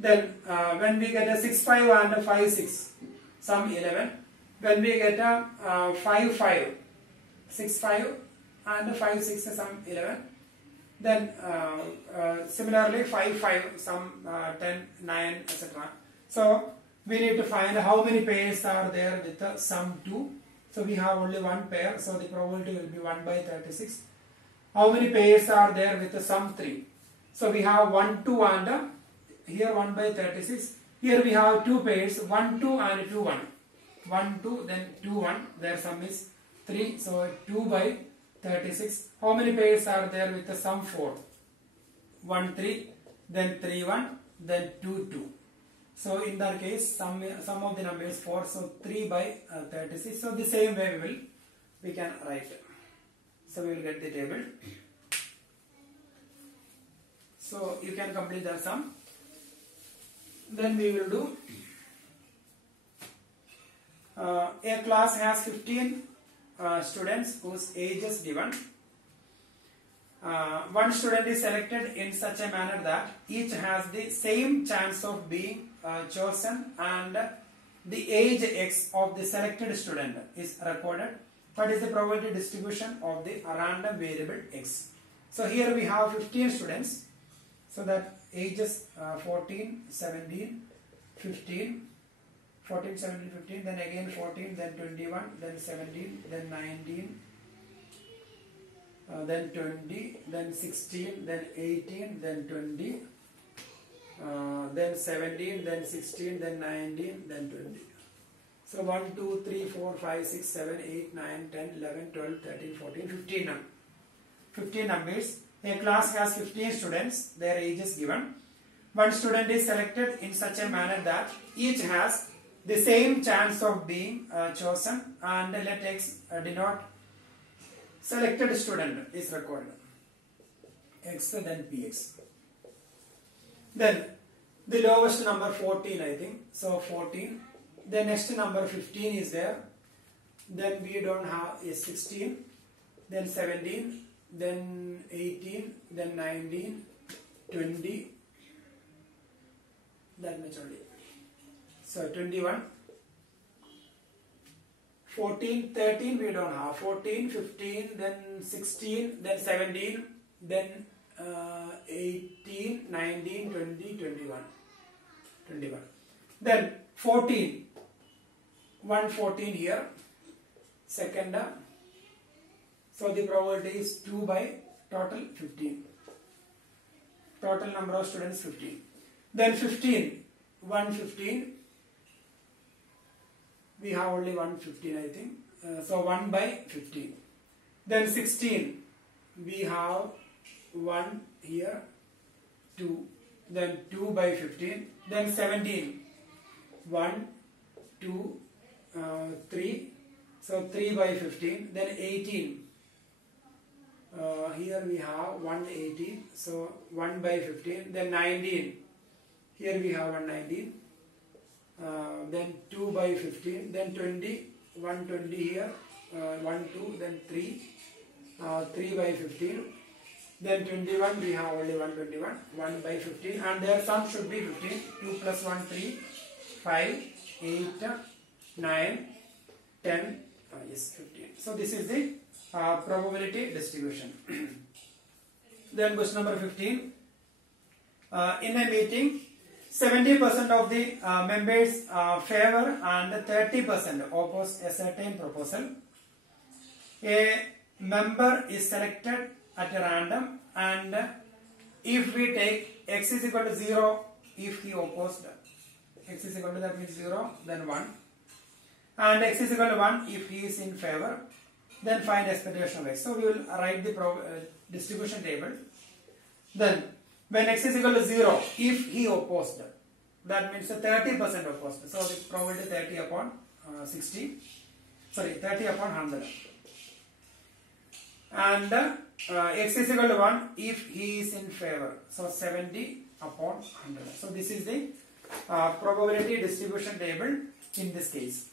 Then when we get a 6, 5 and a 5, 6, sum 11. When we get a 5, 5, 6, 5 and 5, 6, sum 11. Then similarly 5, 5, sum 10, 9, etc. So we need to find how many pairs are there with the sum 2. So we have only one pair, so the probability will be 1 by 36. How many pairs are there with the sum 3? So we have 1, 2 and here 1 by 36. Here we have 2 pairs, 1, 2 and 2, 1. 1, 2, then 2, 1. Their sum is 3. So 2 by 36. How many pairs are there with the sum 4? 1, 3, then 3, 1, then 2, 2. So in that case, sum of the number is 4. So 3 by 36. So the same way we can write. So we will get the table. So you can complete the sum. Then we will do. A class has 15 students whose age is given. One student is selected in such a manner that each has the same chance of being chosen, and the age x of the selected student is recorded. What is the probability distribution of the random variable x? So here we have 15 students. So that ages 14, 17, 15, 14, 17, 15, then again 14, then 21, then 17, then 19, then 20, then 16, then 18, then 20, then 17, then 16, then 19, then 20. So 1, 2, 3, 4, 5, 6, 7, 8, 9, 10, 11, 12, 13, 14, 15. 15 numbers. A class has 15 students. Their age is given. One student is selected in such a manner that each has the same chance of being chosen, and let x denote selected student is recorded. X, then px. Then the lowest number 14, I think. So 14. The next number 15 is there. Then we don't have is 16. Then 17. Then 18. Then 19. 20. That much only. So 21. 14, 13 we don't have. 14, 15, then 16, then 17, then 18, 19, 20, 21. 21. Then 14. 114 here. Second. So the probability is 2 by total 15. Total number of students 15. Then 15. 115. We have only 115, I think. So 1 by 15. Then 16. We have 1 here. 2. Then 2 by 15. Then 17. 1, 2, 3. So 3 by 15. Then 18. Here we have 118. So 1 by 15. Then 19. Here we have 119. Then 2 by 15. Then 20. 120 here. 1, 2. Then 3. 3 by 15. Then 21. We have only 121. 1 by 15. And their sum should be 15. 2 plus 1, 3. 5, 8, 9, 10, yes, 15. So this is the probability distribution. Then question number 15. In a meeting, 70% of the members favor and 30% oppose a certain proposal. A member is selected at random, and if we take x is equal to 0 if he opposed, x is equal to, that means 0, then 1, and x is equal to 1 if he is in favor, then find expectation of x. So we will write the distribution table. Then when x is equal to 0 if he opposed, that means 30% opposed. So the probability 30 upon 60, sorry, 30 upon 100. And x is equal to 1 if he is in favor. So 70 upon 100. So this is the probability distribution table in this case.